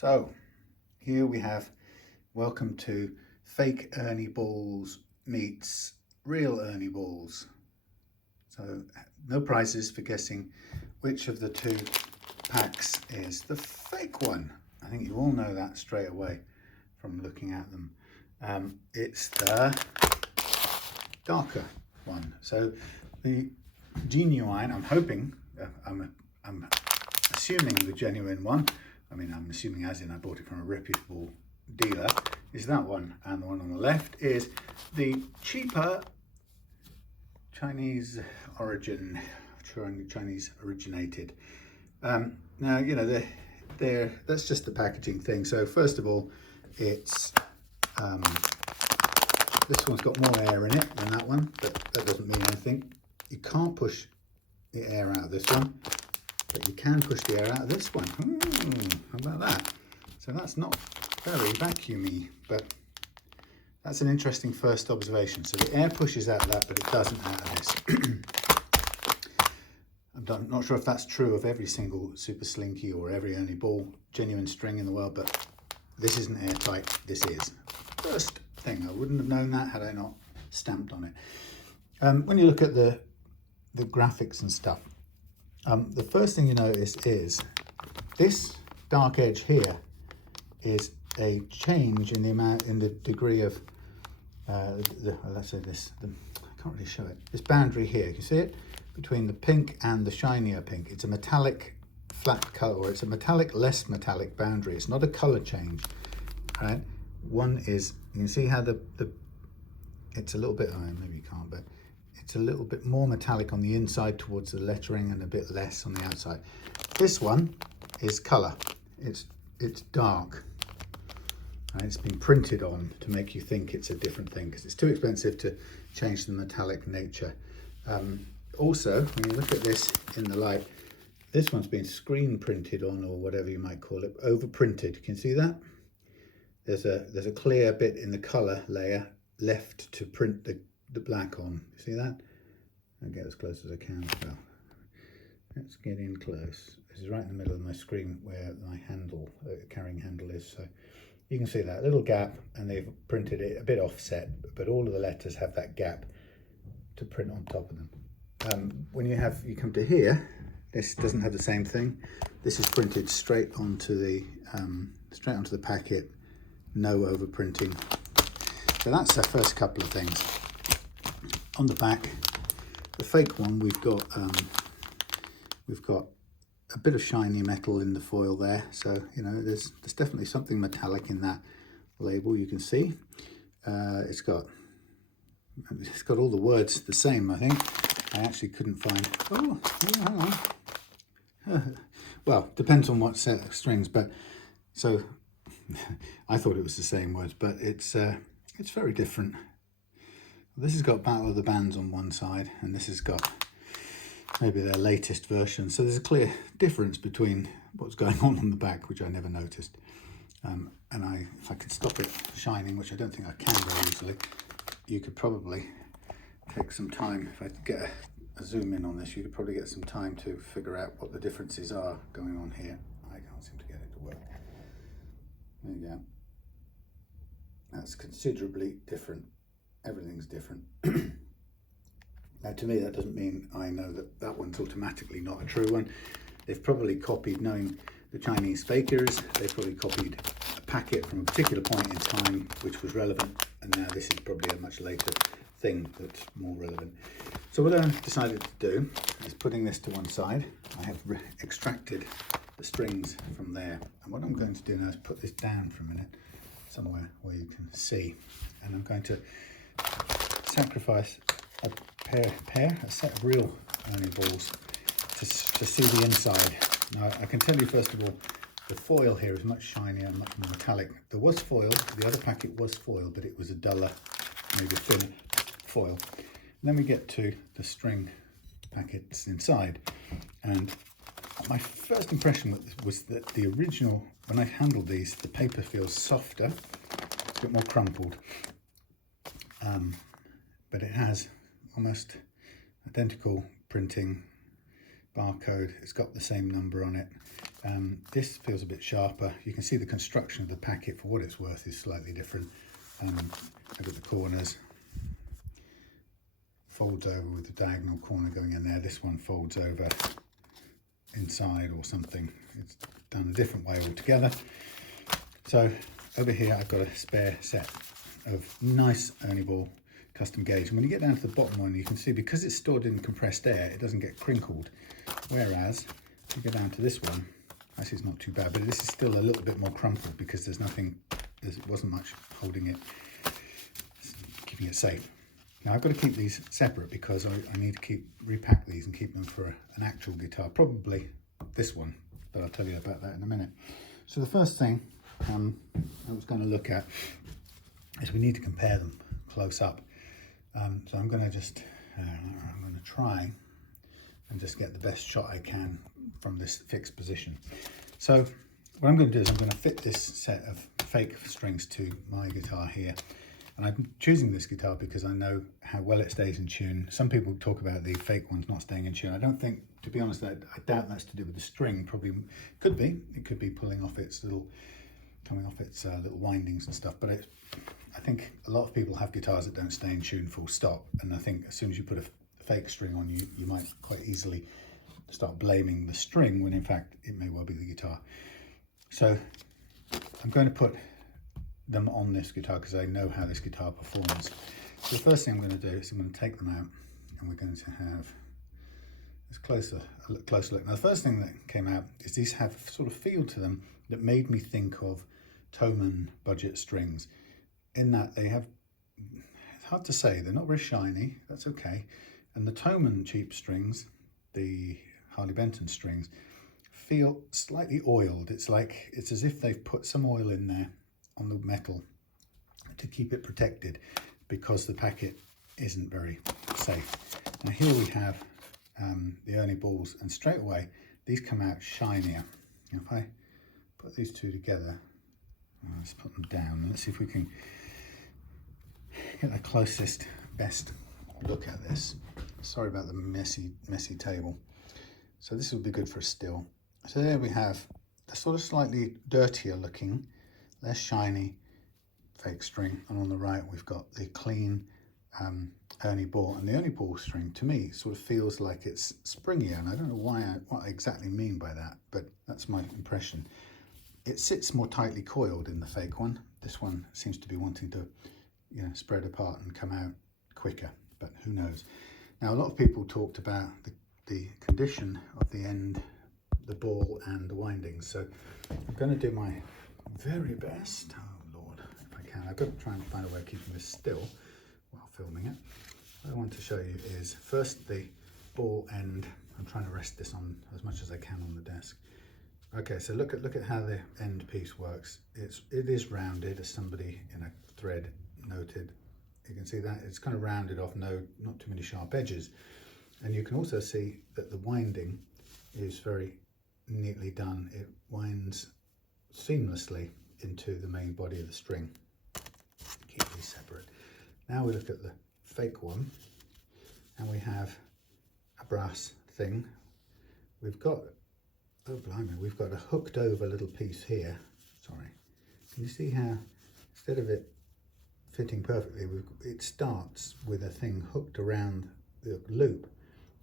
So here we have welcome to fake Ernie Balls meets real Ernie Balls. So no prizes for guessing which of the two packs is the fake one. I think you all know that straight away from looking at them. It's the darker one. So the genuine, I'm hoping, I'm assuming the genuine one, I'm assuming as in I bought it from a reputable dealer, is that one. And the one on the left is the cheaper Chinese origin, Chinese originated. Now, you know, that's just the packaging thing. So first of all, it's, this one's got more air in it than that one, but that doesn't mean anything. You can't push the air out of this one, but you can push the air out of this one. How about that? So that's not very vacuumy, but that's an interesting first observation. So the air pushes out of that, but it doesn't out of this. I'm not sure if that's true of every single Super Slinky or every Ernie Ball genuine string in the world, but this isn't airtight. This is. First thing, I wouldn't have known that had I not stamped on it. When you look at the graphics and stuff, the first thing you notice is this dark edge here is a change in the amount, in the degree of, let's say this, I can't really show it, this boundary here, you see it? Between the pink and the shinier pink. It's a metallic flat color, or it's a metallic, less metallic boundary. It's not a color change, right? One is, you can see how it's a little bit, maybe you can't, but it's a little bit more metallic on the inside towards the lettering and a bit less on the outside. This one is color. It's dark. And it's been printed on to make you think it's a different thing because it's too expensive to change the metallic nature. Also, when you look at this in the light, this one's been screen printed on, or whatever you might call it, over printed. Can you see that? There's a clear bit in the color layer left to print the black on. You see that? I'll get as close as I can. Well, let's get in close. This is right in the middle of my screen where my handle, carrying handle is. So you can see that little gap, and they've printed it a bit offset, but all of the letters have that gap to print on top of them. When you come to here, this doesn't have the same thing. This is printed straight onto the packet, no overprinting. So that's the first couple of things. On the back, the fake one, we've got a bit of shiny metal in the foil there. So, you know, there's definitely something metallic in that label. You can see it's got all the words the same, I think. I actually couldn't find, hang on. Well, depends on what set of strings, but so I thought it was the same words, but it's very different. This has got Battle of the Bands on one side, and this has got maybe their latest version. So there's a clear difference between what's going on the back, which I never noticed. And if I could stop it shining, which I don't think I can very easily, you could probably take some time. If I get a zoom in on this, you could probably get some time to figure out what the differences are going on here. I can't seem to get it to work. There you go. That's considerably different. Everything's different. Now, to me, that doesn't mean I know that that one's automatically not a true one. They've probably copied, knowing the Chinese fakers, they've probably copied a packet from a particular point in time which was relevant, and now this is probably a much later thing that's more relevant. So what I've decided to do is, putting this to one side, I have extracted the strings from there, and what I'm going to do now is put this down for a minute somewhere where you can see, and I'm going to sacrifice a set of real Ernie Balls to see the inside. Now, I can tell you first of all, the foil here is much shinier, much more metallic. There was foil, the other packet was foil, but it was a duller, maybe thinner foil. And then we get to the string packets inside, and my first impression was that the original, when I handled these, the paper feels softer, a bit more crumpled, but it has almost identical printing, barcode. It's got the same number on it. This feels a bit sharper. You can see the construction of the packet, for what it's worth, is slightly different. Look at the corners. Folds over with the diagonal corner going in there. This one folds over inside or something. It's done a different way altogether. So over here I've got a spare set of nice Ernie Ball custom gauge. And when you get down to the bottom one, you can see because it's stored in compressed air, it doesn't get crinkled. Whereas if you go down to this one, actually it's not too bad, but this is still a little bit more crumpled because there's nothing, there wasn't much holding it, keeping it safe. Now I've got to keep these separate because I need to repack these and keep them for an actual guitar, probably this one, but I'll tell you about that in a minute. So the first thing I was going to look at is we need to compare them close up. So I'm going to try and just get the best shot I can from this fixed position. So what I'm going to do is I'm going to fit this set of fake strings to my guitar here. And I'm choosing this guitar because I know how well it stays in tune. Some people talk about the fake ones not staying in tune. I don't think, to be honest, I doubt that's to do with the string. Probably could be. It could be pulling off its coming off its little windings and stuff. But I think a lot of people have guitars that don't stay in tune full stop. And I think as soon as you put a fake string on, you might quite easily start blaming the string when in fact it may well be the guitar. So I'm going to put them on this guitar because I know how this guitar performs. So the first thing I'm going to do is I'm going to take them out and we're going to have this closer look. Now the first thing that came out is these have a sort of feel to them that made me think of Thomann budget strings, in that they have, it's hard to say, they're not very shiny, that's okay. And the Thomann cheap strings, the Harley Benton strings, feel slightly oiled. It's as if they've put some oil in there on the metal to keep it protected because the packet isn't very safe. Now here we have the Ernie Balls, and straight away these come out shinier. Now if I put these two together, let's put them down and let's see if we can get the closest, best look at this. Sorry about the messy table. So this will be good for a still. So there we have the sort of slightly dirtier looking, less shiny fake string, and on the right we've got the clean Ernie Ball. And the Ernie Ball string to me sort of feels like it's springier, and I don't know what I exactly mean by that, but that's my impression. It sits more tightly coiled in the fake one. This one seems to be wanting to, you know, spread apart and come out quicker, but who knows. Now a lot of people talked about the condition of the end, the ball and the windings, so I'm going to do my very best. Oh Lord, if I can. I've got to try and find a way of keeping this still while filming it. What I want to show you is first the ball end. I'm trying to rest this on as much as I can on the desk. Okay, so look at how the end piece works. It is rounded, as somebody in a thread noted. You can see that it's kind of rounded off, not too many sharp edges. And you can also see that the winding is very neatly done. It winds seamlessly into the main body of the string. Keep these separate. Now we look at the fake one, and we have a brass thing. We've got, oh blimey, we've got a hooked over little piece here. Sorry. Can you see how instead of it fitting perfectly, it starts with a thing hooked around the loop.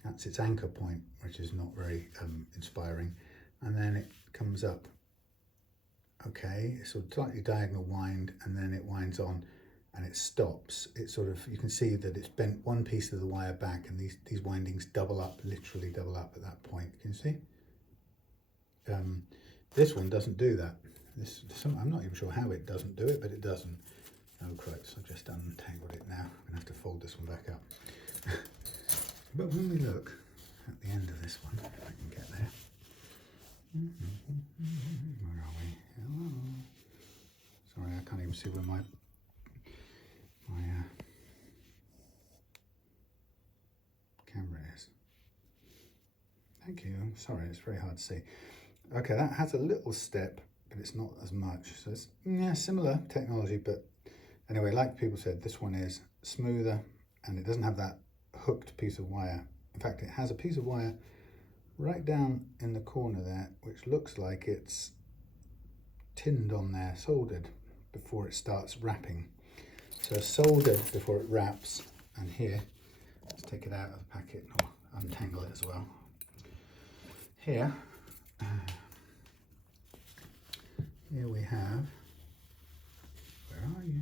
That's its anchor point, which is not very inspiring. And then it comes up, okay, sort of slightly diagonal wind, and then it winds on and it stops. It sort of, you can see that it's bent one piece of the wire back, and these windings double up, literally double up at that point. Can you see? This one doesn't do that. I'm not even sure how it doesn't do it, but it doesn't. Oh cripes, I've just untangled it now. I'm gonna have to fold this one back up. But when we look at the end of this one, if I can get there. Where are we? Hello. Sorry, I can't even see where my camera is. Thank you. I'm sorry, it's very hard to see. Okay, that has a little step, but it's not as much. So it's, yeah, similar technology, but anyway, like people said, this one is smoother and it doesn't have that hooked piece of wire. In fact, it has a piece of wire right down in the corner there, which looks like it's tinned on there, soldered before it starts wrapping. So soldered before it wraps, and here, let's take it out of the packet or untangle it as well. Here we have, where are you?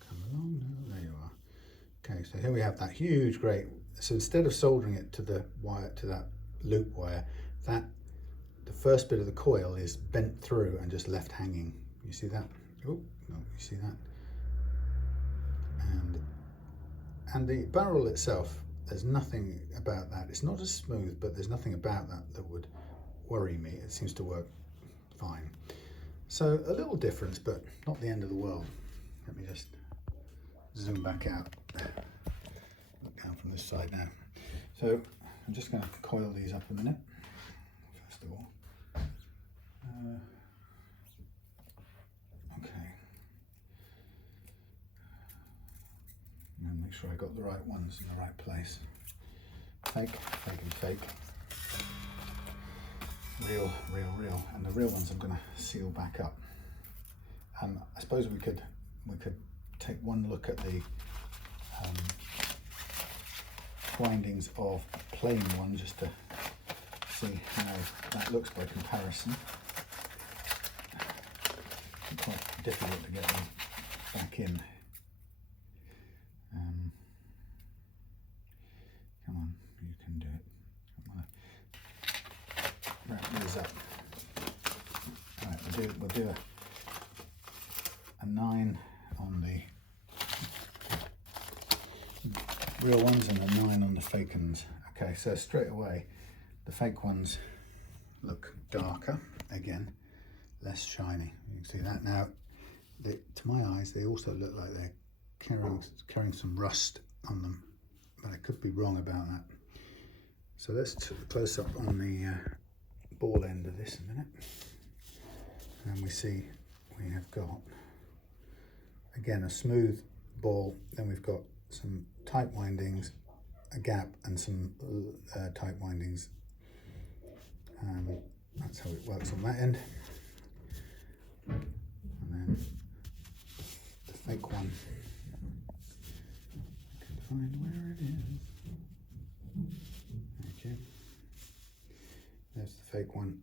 Come along now, there you are. Okay, so here we have that huge grate. So instead of soldering it to the wire, to that loop wire, the first bit of the coil is bent through and just left hanging. You see that? Oh, no, you see that? And the barrel itself, there's nothing about that. It's not as smooth, but there's nothing about that that would worry me. It seems to work fine. So a little difference, but not the end of the world. Let me just zoom back out. Look down from this side now. So I'm just going to coil these up a minute, first of all. Okay. And make sure I got the right ones in the right place. Fake, fake and fake. Real, real, real. And the real ones I'm going to seal back up. I suppose we could take one look at the windings of a plain one just to see how that looks by comparison. It's quite difficult to get them back in. Come on, you can do it. I'm gonna wrap these up. All right, we'll do a 9 on the real ones and a 9 on the fake ones. Okay, so straight away, the fake ones look darker, again, less shiny. You can see that. Now, to my eyes, they also look like they're carrying some rust on them, but I could be wrong about that. So let's close up on the ball end of this a minute. And we see we have got, again, a smooth ball, then we've got some tight windings, a gap and some tight windings. That's how it works on that end. And then the fake one, I can find where it is. Okay, there's the fake one.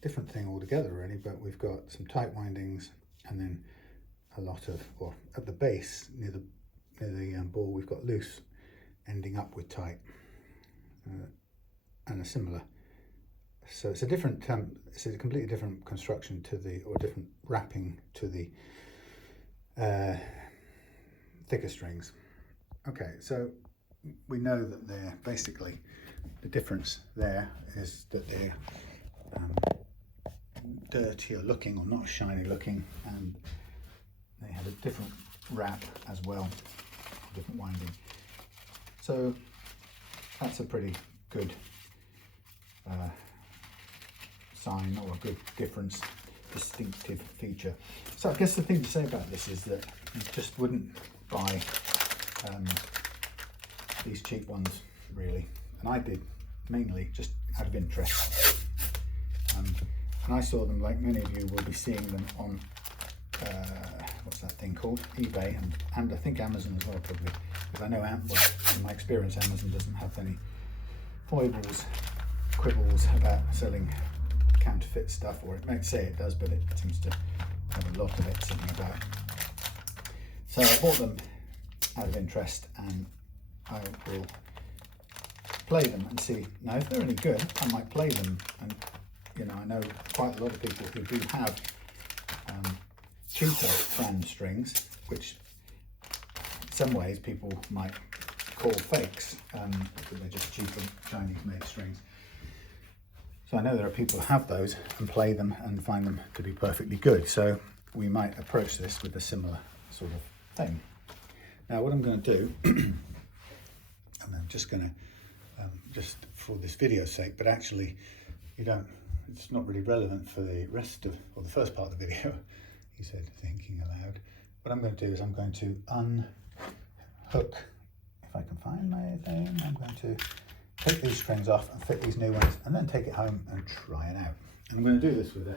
Different thing altogether really, but we've got some tight windings and then a lot of, or at the base near the ball, we've got loose ending up with tight, and a similar. So it's a different, it's a completely different construction to the, or different wrapping to the thicker strings. Okay, so we know that they're basically, the difference there is that they're dirtier looking or not shiny looking, and they have a different wrap as well, different winding. So that's a pretty good sign, or a good difference, distinctive feature. So I guess the thing to say about this is that you just wouldn't buy these cheap ones really, and I did mainly just out of interest. And I saw them, like many of you will be seeing them on what's that thing called, eBay, and I think Amazon as well probably, because I know, well, in my experience, Amazon doesn't have any foibles, quibbles about selling counterfeit stuff, or it may say it does, but it seems to have a lot of it sitting about. So I bought them out of interest, and I will play them and see. Now if they're any good, I might play them, and you know, I know quite a lot of people who do have cheaper brand strings, which in some ways people might call fakes, because they're just cheaper Chinese made strings. So I know there are people who have those and play them and find them to be perfectly good. So we might approach this with a similar sort of thing. Now what I'm going to do, and I'm just going to, just for this video's sake, but actually it's not really relevant for the rest of, or the first part of the video, he said, thinking aloud. What I'm going to do is I'm going to unhook, if I can find my thing, I'm going to take these strings off and fit these new ones, and then take it home and try it out. And I'm going to do this with my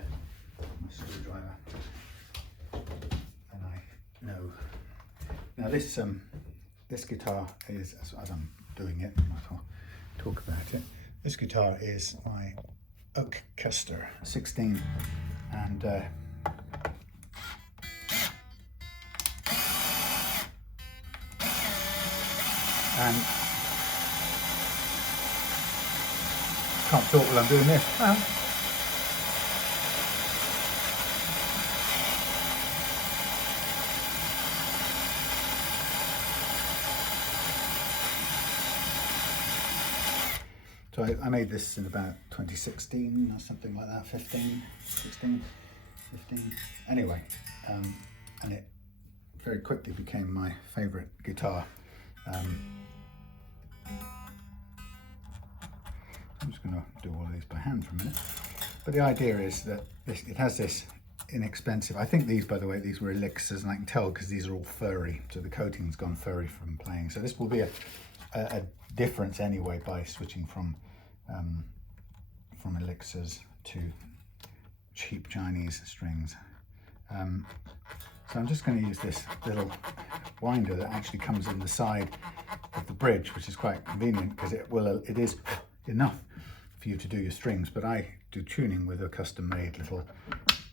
screwdriver. And I know. Now this guitar is, as I'm doing it, I might as well talk about it. This guitar is my Oak Custer 16, and can't talk while I'm doing this. So I made this in about 2016 or something like that, 15. Anyway, and it very quickly became my favourite guitar. I'm just going to do all of these by hand for a minute. But the idea is that it has this inexpensive, I think these, by the way, these were elixirs, and I can tell because these are all furry, so the coating's gone furry from playing. So this will be a difference anyway by switching from elixirs to cheap Chinese strings. So I'm just going to use this little winder that actually comes in the side of the bridge, which is quite convenient because it is enough for you to do your strings, but I do tuning with a custom-made little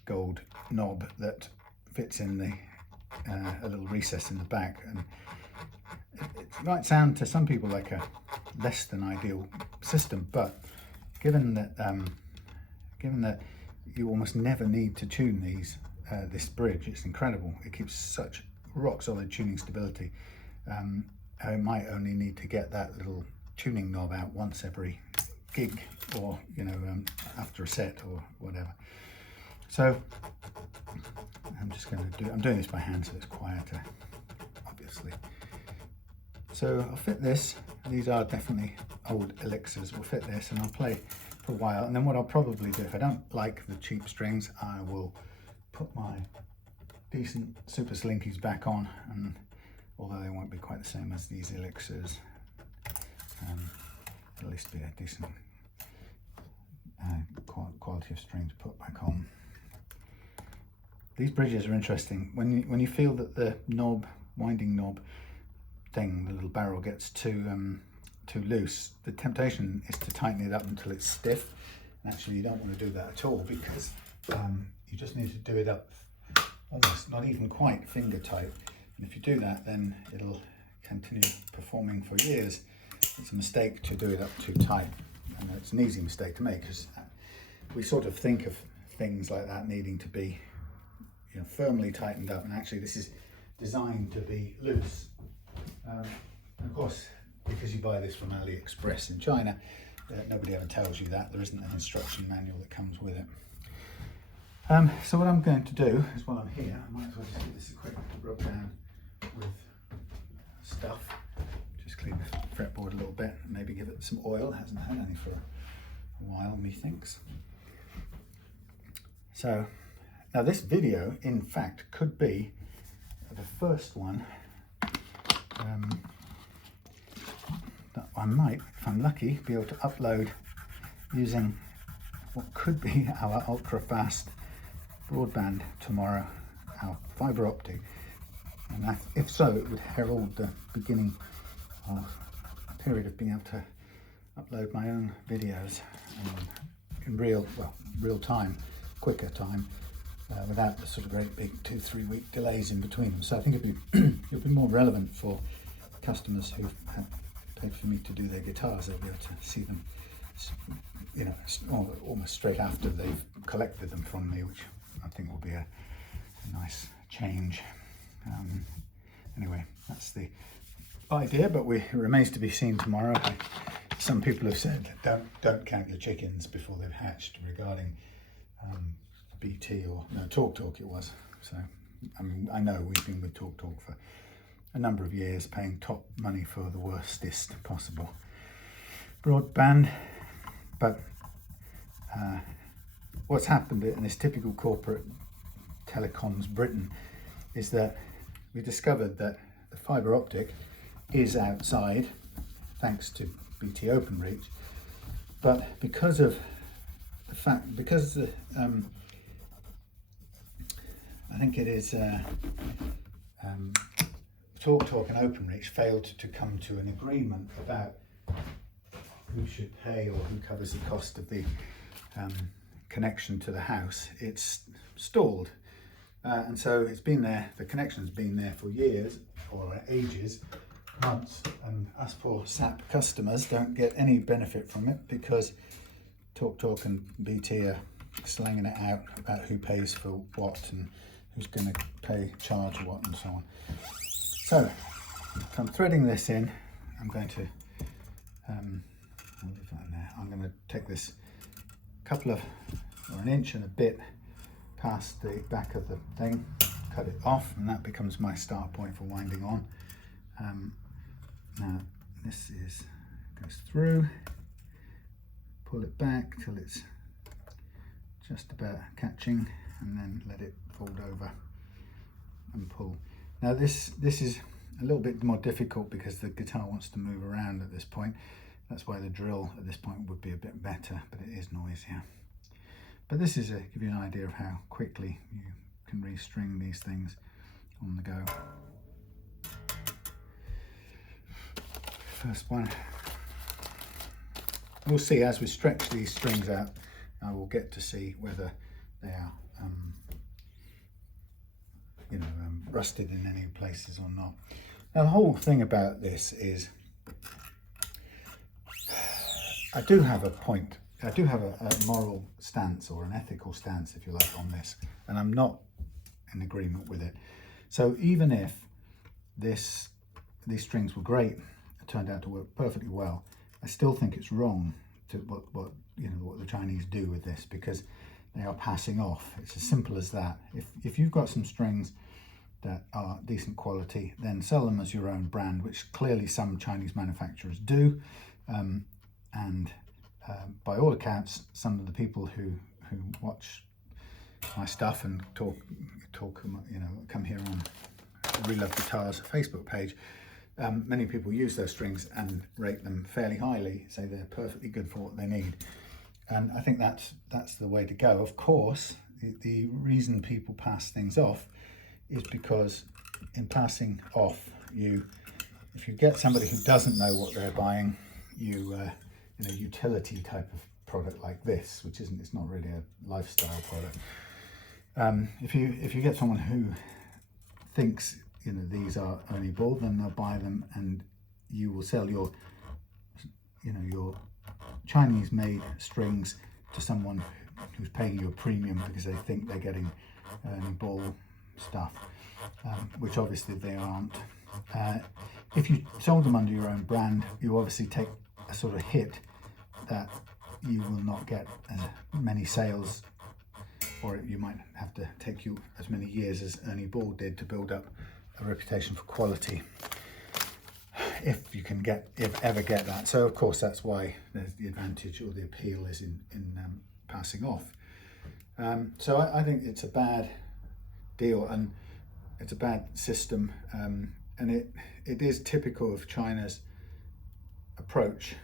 gold knob that fits in a little recess in the back, and it might sound to some people like a less than ideal system, but given that you almost never need to tune this bridge, it's incredible. It keeps such rock solid tuning stability. I might only need to get that little tuning knob out once every gig, or after a set or whatever. So I'm doing this by hand, so it's quieter, obviously. So I'll fit this. These are definitely old elixirs. We'll fit this and I'll play for a while, and then what I'll probably do, if I don't like the cheap strings, I will put my decent super slinkies back on, and although they won't be quite the same as these elixirs, at least be a decent quality of string to put back on. These bridges are interesting. When you feel that the winding knob thing, the little barrel, gets too loose, the temptation is to tighten it up until it's stiff. And actually, you don't want to do that at all, because you just need to do it up almost, not even quite finger tight. And if you do that, then it'll continue performing for years. It's a mistake to do it up too tight, and it's an easy mistake to make, because we sort of think of things like that needing to be firmly tightened up, and actually this is designed to be loose. And of course, because you buy this from AliExpress in China, nobody ever tells you that. There isn't an instruction manual that comes with it. So what I'm going to do is, while I'm here, I might as well just give this a quick rub down with stuff. Just clean the fretboard a little bit, and maybe give it some oil. It hasn't had any for a while, methinks. So now this video, in fact, could be the first one that I might, if I'm lucky, be able to upload using what could be our ultra fast broadband tomorrow, our fibre optic. And if so, it would herald the beginning of a period of being able to upload my own videos in real time, quicker time, without the sort of great big 2-3 week delays in between them. So I think it'll be more relevant for customers who have paid for me to do their guitars. They'll be able to see them, almost straight after they've collected them from me, which I think will be a nice change. Anyway, that's the idea, but it remains to be seen tomorrow. Some people have said don't count your chickens before they've hatched regarding BT or Talk it was. So I mean, I know we've been with Talk for a number of years, paying top money for the worstest possible broadband, but what's happened in this typical corporate telecoms Britain is that we discovered that the fibre optic is outside, thanks to BT OpenReach. But because of the fact, because the, I think it is TalkTalk and OpenReach failed to come to an agreement about who should pay or who covers the cost of the connection to the house. It's stalled, and so it's been there. The connection's been there for years or ages, months, and us poor SAP customers don't get any benefit from it because TalkTalk and BT are slanging it out about who pays for what and who's going to charge what and so on. So I'm threading this in. I'm going to I'll leave that in there. I'm going to take this couple of, or an inch and a bit past the back of the thing, cut it off, and that becomes my start point for winding on. Now this goes through, pull it back till it's just about catching, and then let it fold over and pull. Now this is a little bit more difficult because the guitar wants to move around at this point. That's why the drill at this point would be a bit better, but it is noisier. But this is give you an idea of how quickly you can restring these things on the go. First one. We'll see as we stretch these strings out, I will get to see whether they are rusted in any places or not. Now the whole thing about this is I do have a point. I do have a moral stance or an ethical stance, if you like, on this, and I'm not in agreement with it. So even if these strings were great, it turned out to work perfectly well, I still think it's wrong to what the Chinese do with this, because they are passing off. It's as simple as that. If you've got some strings that are decent quality, then sell them as your own brand, which clearly some Chinese manufacturers do. And by all accounts, some of the people who watch my stuff and talk, come here on Real Love Guitars Facebook page, many people use those strings and rate them fairly highly, say they're perfectly good for what they need. And I think that's the way to go. Of course, the reason people pass things off is because in passing off, if you get somebody who doesn't know what they're buying, utility type of product like this, it's not really a lifestyle product. If you get someone who thinks these are Ernie Ball, then they'll buy them, and you will sell your Chinese made strings to someone who's paying you a premium because they think they're getting Ernie Ball stuff, which obviously they aren't. If you sold them under your own brand, you obviously take a sort of hit that you will not get as many sales, or you might have to take you as many years as Ernie Ball did to build up a reputation for quality, if ever get that. So of course that's why there's the advantage or the appeal is in passing off. So I think it's a bad deal and it's a bad system, and it is typical of China's approach,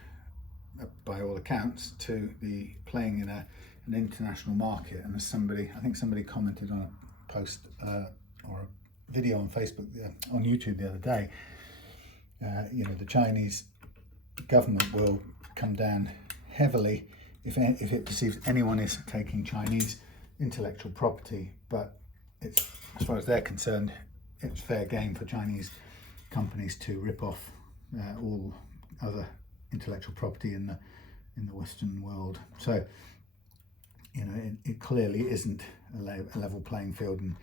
by all accounts, to the playing in an international market. And as I think somebody commented on a post or a video on Facebook, on YouTube the other day, the Chinese government will come down heavily if it perceives anyone is taking Chinese intellectual property. But it's, as far as they're concerned, it's fair game for Chinese companies to rip off all other intellectual property in the Western world. So it clearly isn't a level playing field, and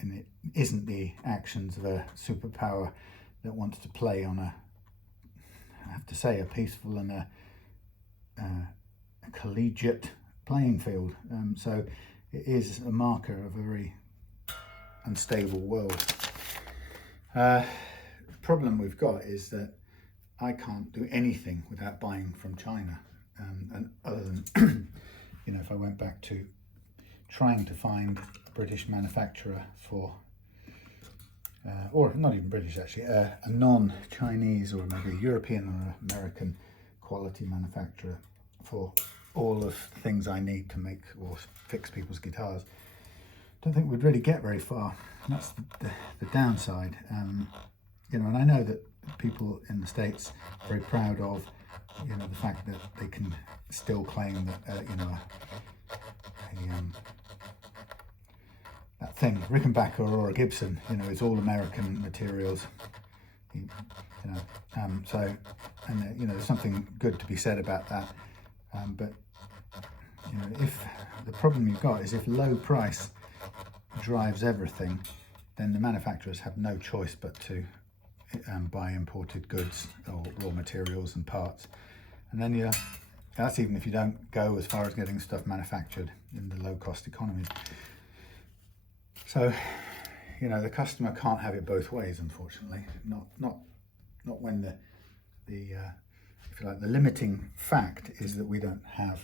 it isn't the actions of a superpower that wants to play on I have to say, a peaceful and a collegiate playing field. So it is a marker of a very unstable world. The problem we've got is that I can't do anything without buying from China, and other than if I went back to trying to find a British manufacturer for or not even British actually, a non-Chinese or maybe a European or American quality manufacturer for all of the things I need to make or fix people's guitars, I don't think we'd really get very far. And that's the downside. You know, and I know that people in the States are very proud of, you know, the fact that they can still claim that, you know, that thing, Rickenbacker or a Gibson, you know, is all American materials. You know, so, and you know, there's something good to be said about that. But you know, if the problem you've got is if low price drives everything, then the manufacturers have no choice but to buy imported goods or raw materials and parts. And then that's even if you don't go as far as getting stuff manufactured in the low cost economies. So, you know, the customer can't have it both ways, unfortunately. Not when the if you like, the limiting fact is that we don't have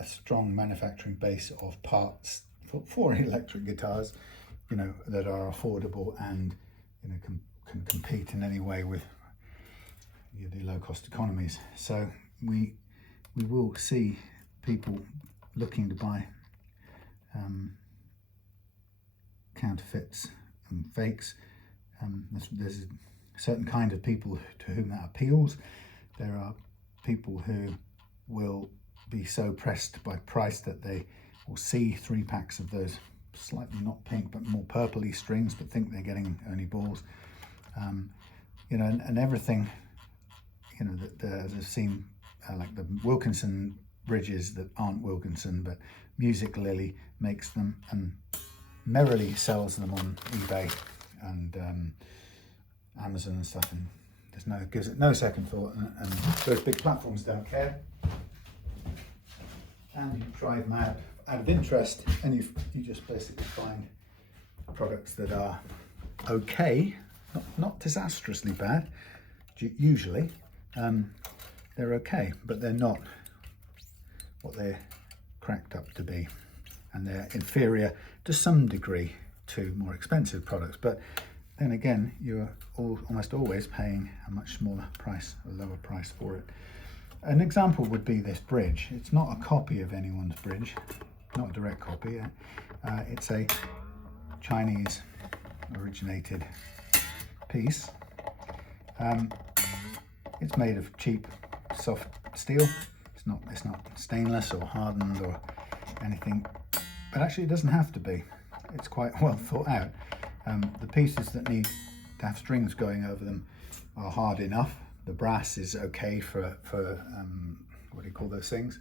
a strong manufacturing base of parts for electric guitars, you know, that are affordable and, you know, can compete in any way with the low cost economies. So we will see people looking to buy counterfeits and fakes. There's a certain kind of people to whom that appeals. There are people who will be so pressed by price that they will see 3 packs of those slightly not pink but more purpley strings but think they're getting Ernie balls. You know, and everything, you know, that I've seen, like the Wilkinson bridges that aren't Wilkinson, but Music Lily makes them and merrily sells them on eBay and Amazon and stuff, and gives it no second thought, and those big platforms don't care. And you drive them out of interest, and you just basically find products that are okay, not disastrously bad, usually. They're okay, but they're not what they're cracked up to be, and they're inferior to some degree to more expensive products. But then again, you're almost always paying a much smaller price, a lower price for it. An example would be this bridge. It's not a copy of anyone's bridge, not a direct copy. It's a Chinese originated piece. It's made of cheap, soft steel. It's not stainless or hardened or anything, but actually it doesn't have to be. It's quite well thought out. The pieces that need to have strings going over them are hard enough. The brass is okay for what do you call those things?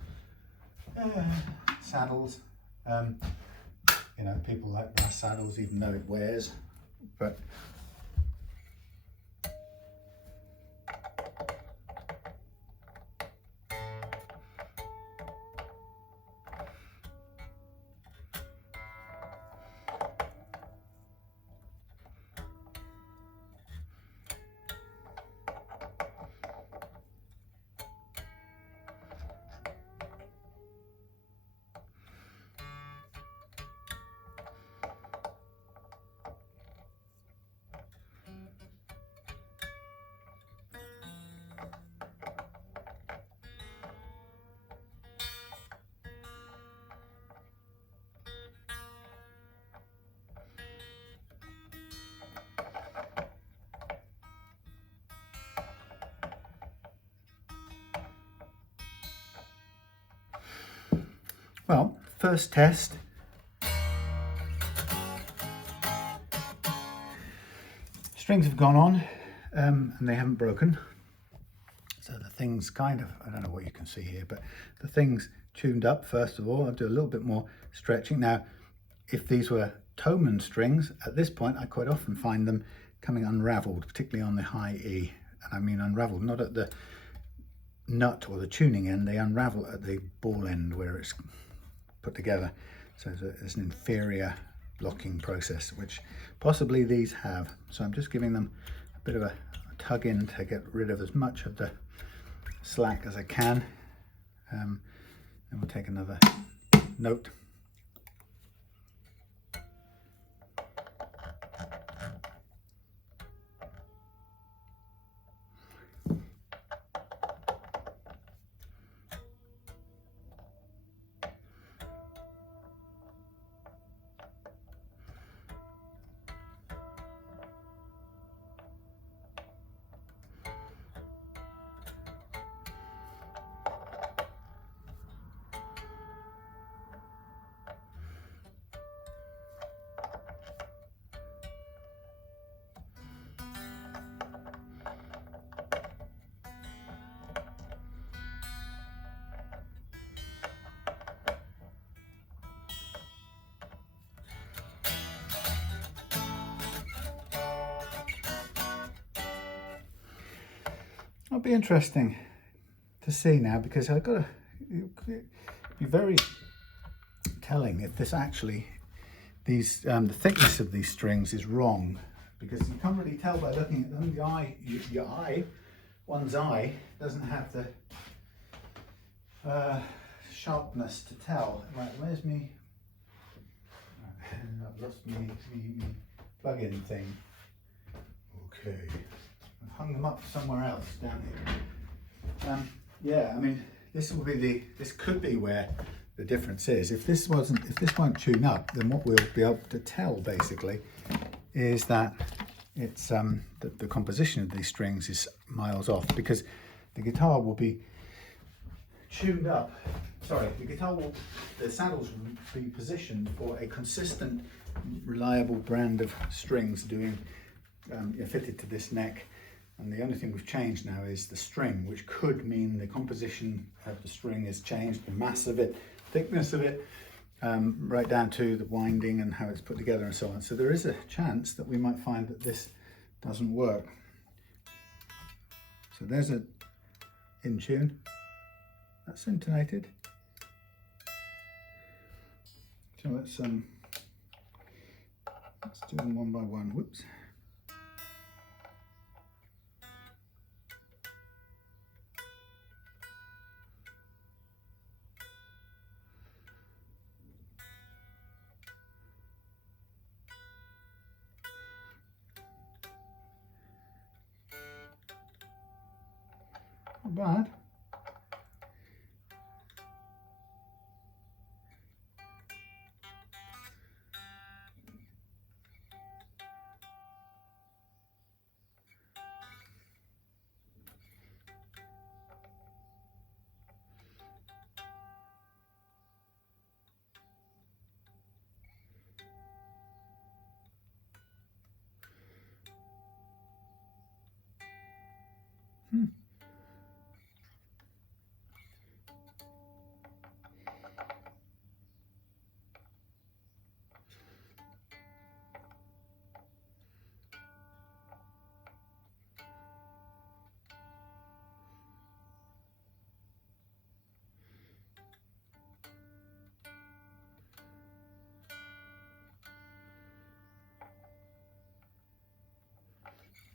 Saddles. You know, people like brass saddles even though it wears, but well, first test. Strings have gone on and they haven't broken. So the thing's kind of, I don't know what you can see here, but the thing's tuned up first of all. I'll do a little bit more stretching. Now, if these were Thomann strings, at this point I quite often find them coming unraveled, particularly on the high E. And I mean unraveled, not at the nut or the tuning end, they unravel at the ball end where it's put together. So there's an inferior locking process, which possibly these have. So I'm just giving them a bit of a tug in to get rid of as much of the slack as I can. And we'll take another note. It'll be interesting to see now, because I've got to be very telling if this actually, these the thickness of these strings is wrong, because you can't really tell by looking at them. The eye, your eye, one's eye doesn't have the sharpness to tell. Right, where's me? I've lost me plug-in thing. Okay, I've hung them up somewhere else down here. Yeah, I mean, this could be where the difference is. If this won't tune up, then what we'll be able to tell basically is that it's the composition of these strings is miles off, because the guitar will be tuned up. Sorry, the saddles will be positioned for a consistent, reliable brand of strings fitted to this neck. And the only thing we've changed now is the string, which could mean the composition of the string is changed, the mass of it, thickness of it, right down to the winding and how it's put together and so on. So there is a chance that we might find that this doesn't work. So there's a in tune. That's intonated. So let's do them one by one. Whoops. Not bad.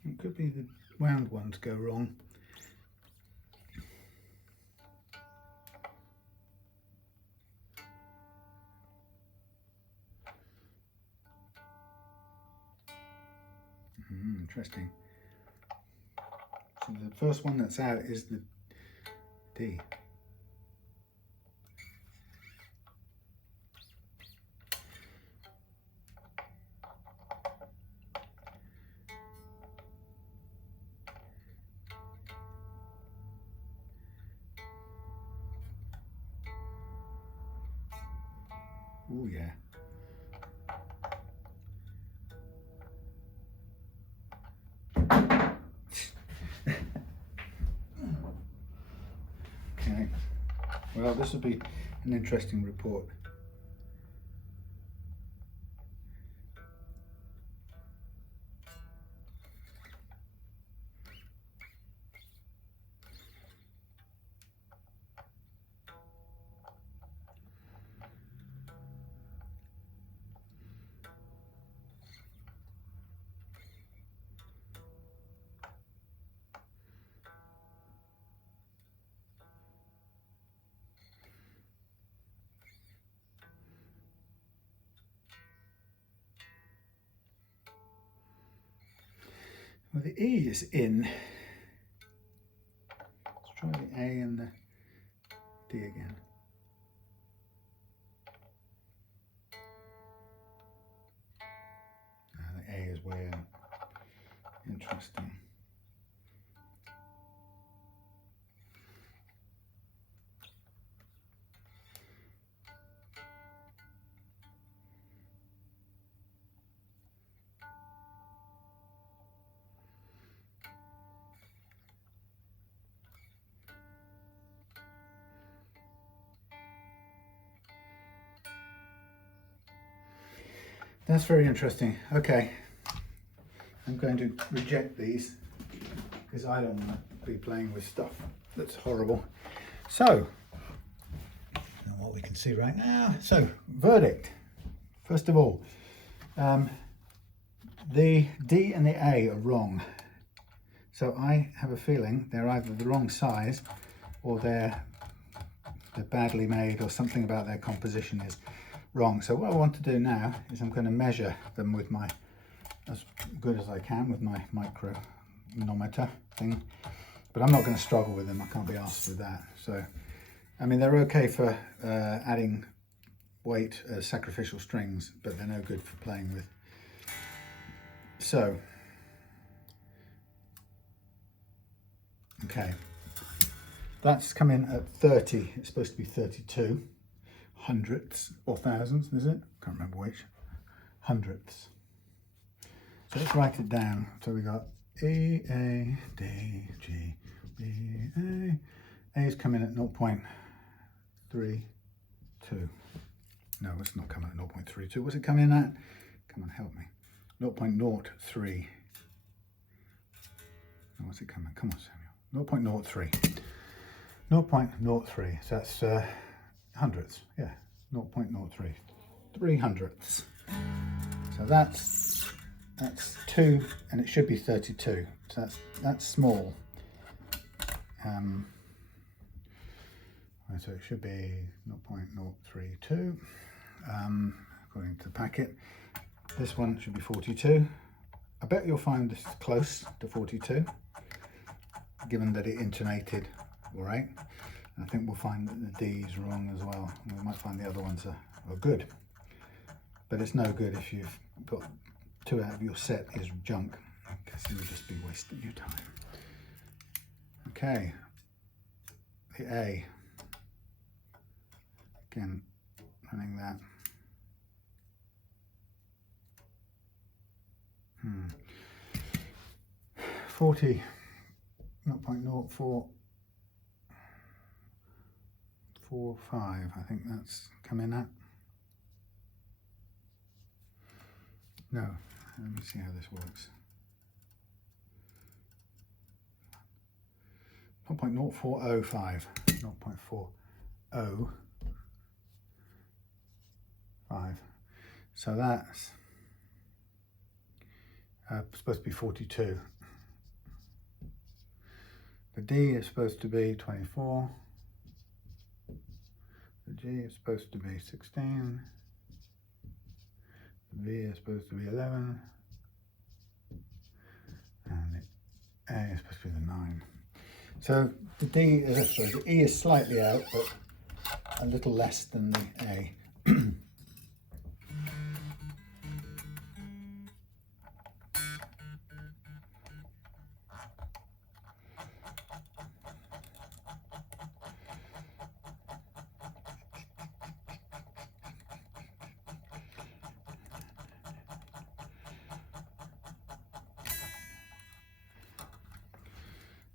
It could be the wound ones go wrong. Interesting. So the first one that's out is the D. Oh yeah. Okay. Well, this will be an interesting report. Well, the E is in. Let's try the A and the D again. The A is way out. Interesting. That's very interesting. Okay, I'm going to reject these because I don't want to be playing with stuff that's horrible. So, what we can see right now. So, verdict. First of all, the D and the A are wrong. So I have a feeling they're either the wrong size or they're badly made, or something about their composition is wrong. So what I want to do now is I'm going to measure them with my, as good as I can with my micronometer thing, but I'm not going to struggle with them. I can't be asked with that. So I mean, they're okay for adding weight as sacrificial strings, but they're no good for playing with. So okay, that's come in at 30. It's supposed to be 32 hundredths or thousandths, is it? Can't remember which. Hundredths. So let's write it down. So we got E, A, D, G, B, A. A is coming at 0.32. No, it's not coming at 0.32. What's it coming at? Come on, help me. 0.03. What's it coming? Come on, Samuel. 0.03. 0.03. So that's hundredths. Yeah, 0.03. 3 hundredths. So that's 2, and it should be 32. So that's small. So it should be 0.032 according to the packet. This one should be 42. I bet you'll find this close to 42, given that it intonated all right. And I think we'll find that the D is wrong as well. And we might find the other ones are good. But it's no good if you've got 2 out of your set is junk, because you'll just be wasting your time. Okay, the A. Again, running that. 40, 0.0445, I think that's coming at. No, let me see how this works. 0.0405, 0.405. So that's supposed to be 42. The D is supposed to be 24. The G is supposed to be 16. The V is supposed to be 11. And the A is supposed to be the 9. So the D is, sorry, the E is slightly out, but a little less than the A.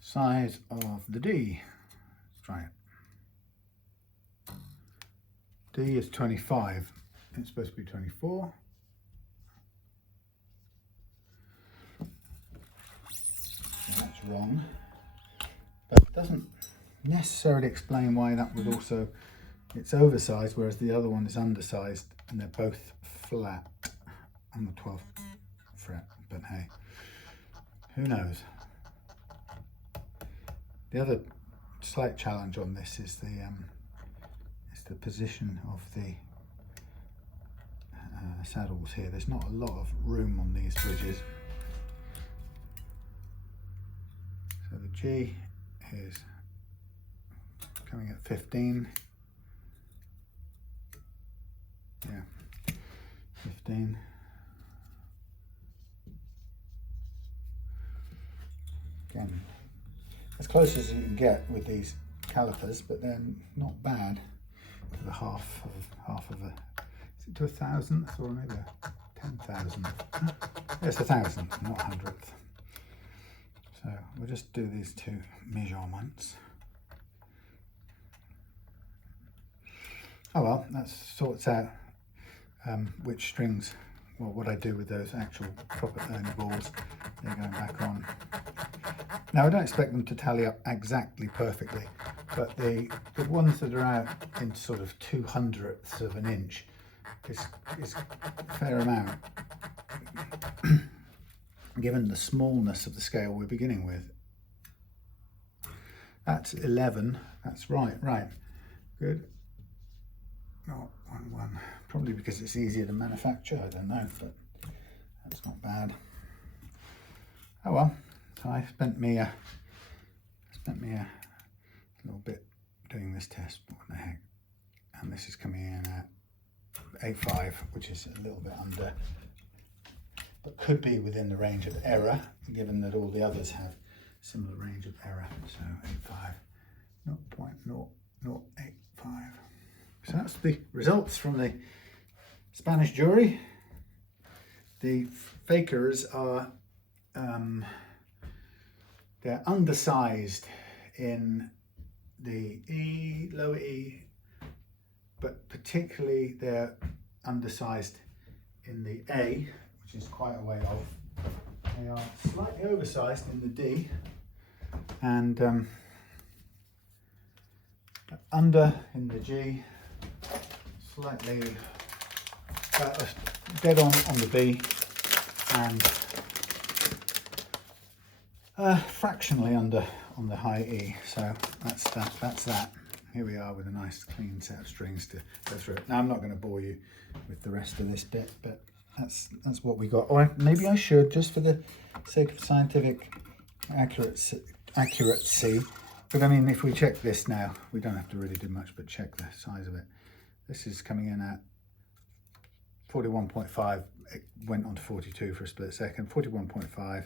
Size of the D. Let's try it. D is 25. It's supposed to be 24. So that's wrong. But it doesn't necessarily explain why that would also, it's oversized, whereas the other one is undersized, and they're both flat on the 12th fret. But hey, who knows? The other slight challenge on this is the position of the saddles here. There's not a lot of room on these bridges. So the G is coming at 15. Yeah, 15. Again, as close as you can get with these calipers, but they're not bad to the half of a, is it to 1,000th or maybe a 10,000th? Yes, 1,000th, not 100th. So we'll just do these 2 measurements. Oh well, that sorts out which strings, well, what I do with those actual proper Ernie balls. They're going back on. Now I don't expect them to tally up exactly perfectly, but the ones that are out in sort of 2/100ths of an inch is a fair amount, given the smallness of the scale we're beginning with. That's 11, that's right, good. Not 1, probably because it's easier to manufacture, I don't know, but that's not bad. Oh well, so I spent me a little bit doing this test, what the heck, and this is coming in at 8.5, which is a little bit under, but could be within the range of error, given that all the others have similar range of error. So 8.5, 0.0085. So that's the results from the Spanish jury. The fakers are they're undersized in the E, lower E, but particularly they're undersized in the A, which is quite a way off. They are slightly oversized in the D, and under in the G, slightly dead on the B, and fractionally under on the high E. So that's that. Here we are with a nice clean set of strings to go through it. Now I'm not going to bore you with the rest of this bit, but that's what we got. Or maybe I should, just for the sake of scientific accuracy. But I mean, if we check this now, we don't have to really do much but check the size of it. This is coming in at 41.5. It went on to 42 for a split second. 41.5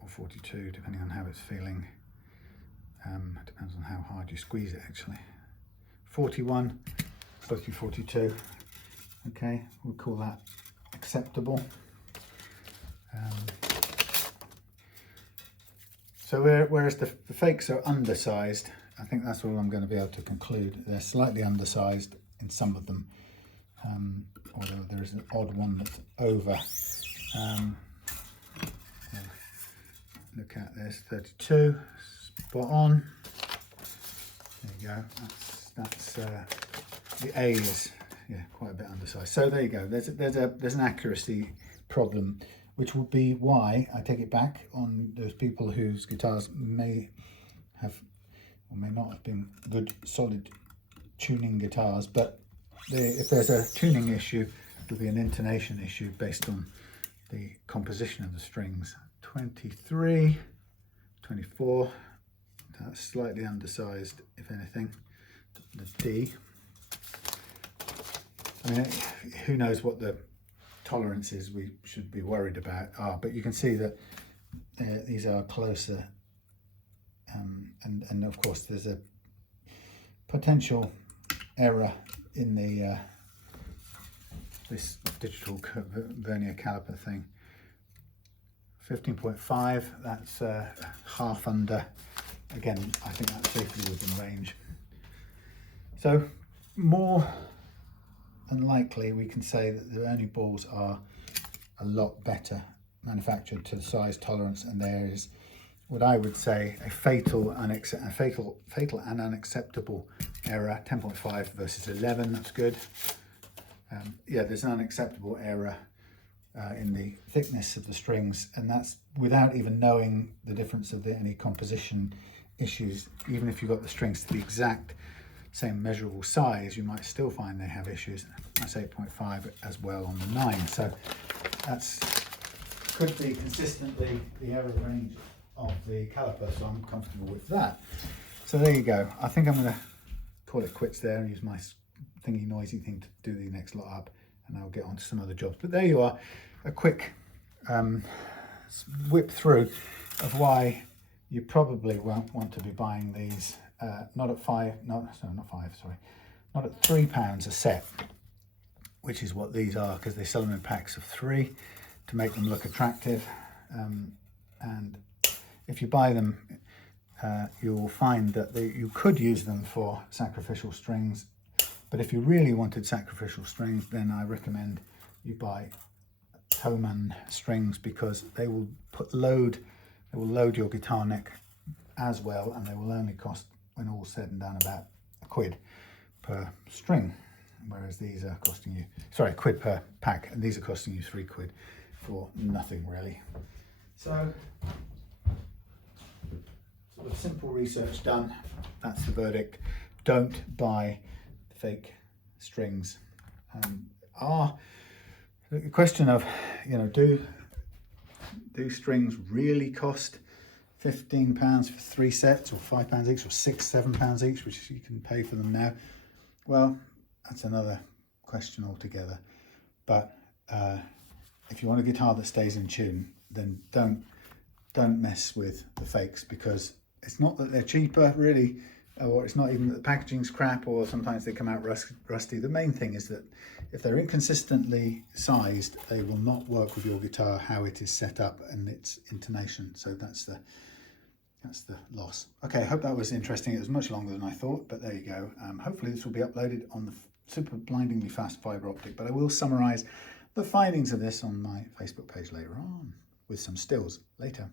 or 42, depending on how it's feeling. Depends on how hard you squeeze it, actually. 41, 42. Okay, we'll call that acceptable. So whereas the fakes are undersized, I think that's all I'm going to be able to conclude. They're slightly undersized in some of them, although there is an odd one that's over. Look at this, 32, spot on. There you go. That's the A is quite a bit undersized. So there you go. There's an accuracy problem, which will be why I take it back on those people whose guitars may have or may not have been good solid tuning guitars, but if there's a tuning issue, it'll be an intonation issue based on the composition of the strings. 23, 24, that's slightly undersized, if anything. The D, I mean, who knows what the tolerances we should be worried about are, but you can see that these are closer, and of course there's a potential error in the this digital vernier caliper thing. 15.5, that's half under. Again, I think that's safely within range. So more than likely we can say that the Ernie balls are a lot better manufactured to the size tolerance, and there is what I would say a fatal and unacceptable error. 10.5 versus 11, that's good. Yeah, there's an unacceptable error in the thickness of the strings, and that's without even knowing the difference of any composition issues. Even if you've got the strings to the exact same measurable size, you might still find they have issues. That's 8.5 as well on the 9. So that's could be consistently the error range of the caliper, so I'm comfortable with that. So there you go. I think I'm going to call it quits there and use my thingy noisy thing to do the next lot up, and I'll get on to some other jobs. But there you are, a quick whip through of why you probably won't want to be buying these not at £3 a set, which is what these are, because they sell them in packs of 3 to make them look attractive. And if you buy them, you will find that you could use them for sacrificial strings. But if you really wanted sacrificial strings, then I recommend you buy Thomann strings, because they will put load They will load your guitar neck as well, and they will only cost, when all said and done, about £1 per string, whereas these are costing you, sorry, £1 per pack, and these are costing you £3 for nothing really. So sort of simple research done. That's the verdict. Don't buy fake strings. The question of, you know, do strings really cost £15 for 3 sets, or £5 each, or £6-7 each, which you can pay for them now? Well, that's another question altogether. But if you want a guitar that stays in tune, then don't mess with the fakes, because it's not that they're cheaper really, or it's not even that the packaging's crap, or sometimes they come out rusty. The main thing is that if they're inconsistently sized, they will not work with your guitar how it is set up and its intonation. So that's the loss. Okay, I hope that was interesting. It was much longer than I thought, but there you go. Hopefully this will be uploaded on the super blindingly fast fiber optic, but I will summarize the findings of this on my Facebook page later on with some stills later.